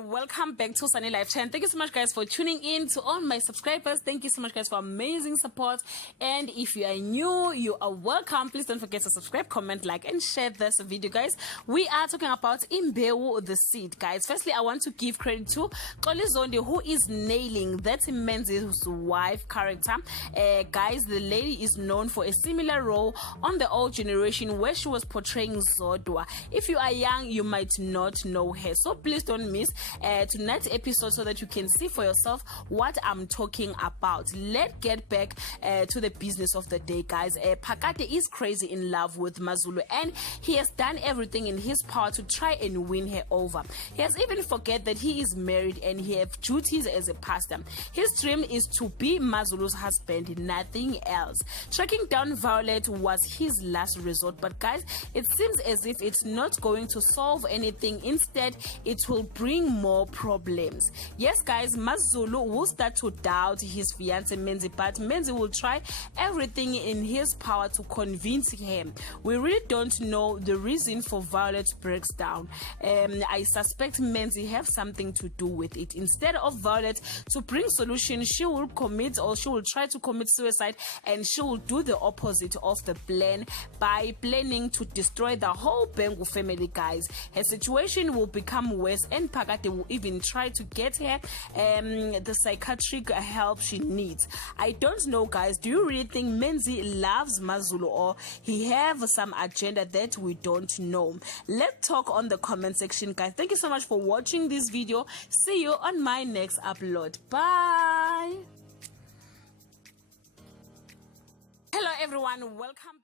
everyone, welcome back to Sunny Life Channel. Thank you so much guys for tuning in. To all my subscribers, thank you so much guys for amazing support. And if you are new, you are welcome. Please don't forget to subscribe, comment, like and share this video guys. We are talking about Imbewu the seed guys. Firstly, I want to give credit to Xoli Zondi, who is nailing that Menzi's wife character. Guys, the lady is known for a similar role on The Old Generation where she was portraying Zodwa. If you are young, you might not know her, so please don't miss tonight's episode so that you can see for yourself what I'm talking about. Let's get back to the business of the day guys. Phakade is crazy in love with Mazulu and he has done everything in his power to try and win her over. He has even forget that he is married and he has duties as a pastor. His dream is to be Mazulu's husband, nothing else. Tracking down Violet was his last resort, but guys, it seems as if it's not going to solve anything. Instead, it will bring more problems. Yes guys, Mazulu will start to doubt his fiancé Menzi, but Menzi will try everything in his power to convince him. We really don't know the reason for Violet's breaks down. I suspect Menzi have something to do with it. Instead of Violet to bring solution, she will commit, or she will try to commit suicide, and she will do the opposite of the plan by planning to destroy the whole Bengu family guys. Her situation will become worse and Phakade will even try to get her the psychiatric help she needs. I don't know guys, do you really think Menzi loves Mazulu or he have some agenda that we don't know? Let's talk on the comment section guys. Thank you so much for watching this video. See you on my next upload. Bye. Hello everyone, welcome.